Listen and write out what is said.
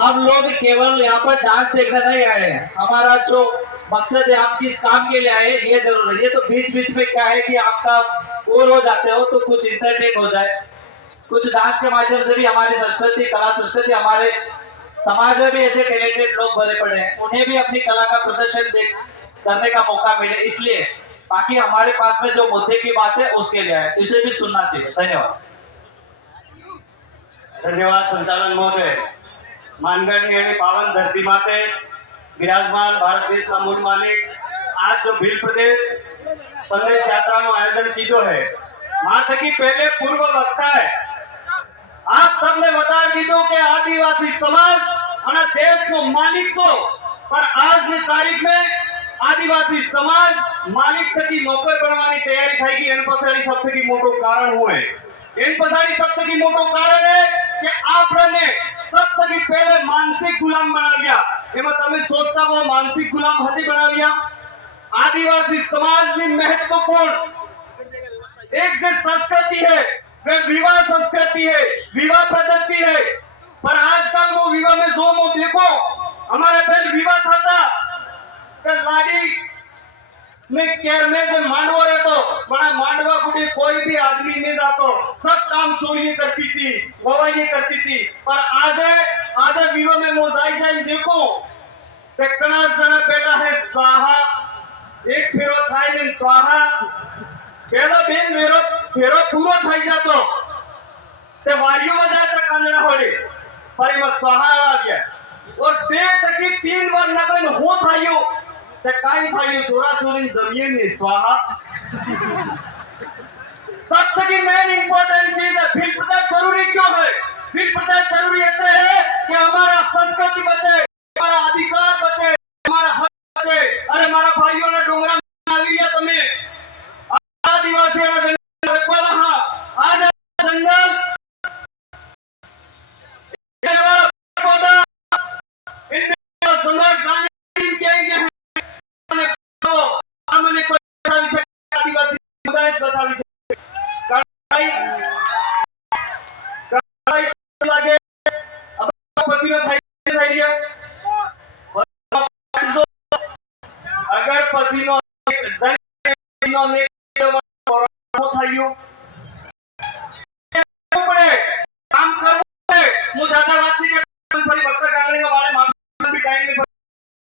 हम लोग केवल यहाँ पर डांस देखने नहीं आए हैं, हमारा जो मकसद है आप किस काम के लिए आए ये जरूर है। ये तो बीच बीच में क्या है कि आपका बोर हो जाते हो तो कुछ इंटरटेन हो जाए, कुछ डांस के माध्यम से भी हमारी संस्कृति कला संस्कृति हमारे समाज में भी ऐसे टैलेंटेड लोग भरे पड़े हैं, उन्हें भी अपनी कला का प्रदर्शन करने का मौका मिले, इसलिए बाकी हमारे पास में जो मुद्दे की बात है उसके लिए है, इसे भी सुनना चाहिए। धन्यवाद। धन्यवाद संचालन महोदय। मानगढ़ ની પાવન ધરતી માતે વિરાજમાન ભારત દેશના મૂળ માલિક आज जो भील प्रदेश संदेश यात्रा નું आयोजन कीधो है मां थकी पहले पूर्व वक्ता है आप सबने बता दीधो कि आदिवासी समाज અને દેશનો માલિક તો पर આજની તારીખ में आदिवासी समाज मालिक थकी नौकर बनवानी तैयारी થઈ ગઈ એન પછાડી સૌથી મોટું કારણ હોય એન પછાડી સૌથી મોટું કારણ है कि आपने सबसे पहले मानसिक गुलाम बनाव्या एमा तमे सोचता हो मानसिक गुलाम हती बनाव्या आदिवासी समाज की महत्वपूर्ण एक जो संस्कृति है वे विवाह संस्कृति है, विवाह पद्धति है। पर आजकल वो विवाह में जो मो देखो हमारे पहले विवाह था तो लाड़ी में केर में जो मांडवा रहतो बड़ा मांडवा गुड़ी कोई भी आदमी नहीं जातो, सब काम सूर्य करती थी, ववाई करती थी। पर आज विवाह में मो जाई देखो ते कना जना बेटा है स्वाहा एक फेरो थाई ने स्वाहा पहला बेन मेरो फेरो पूरो थाई जातो ते वारियो में जाता कांदड़ा होड़े पर मत स्वाहा आ गया और बे तकी 3 बार लगन हो थायो ते काई थायो छोरा छोरी जमीन ने स्वाहा सबसे मेन इंपॉर्टेंट चीज है बिल प्रदान जरूरी क्यों है? बिल प्रदान जरूरी इसलिए है कि हमारा संस्कृति बचे, हमारा अधिकार बचे, हमारा हक बचे। अरे हमारा भाइयों ने डोंगरा आविया तमे आदिवासी ने जंगल रखवाला हां आज जंगल ये वाला पौधा इनमें जंगल गाने के आएंगे हैं तो हमने कोई विषय आदिवासी समुदाय बता विषय लागे अब पसीनो थाई रिया अगर पसीनो जनो ने थायो पड़े काम करवो पड़े मु ज्यादा बात नहीं करता फरी वक्त गांगड़ी में वाले मां भी टाइम नहीं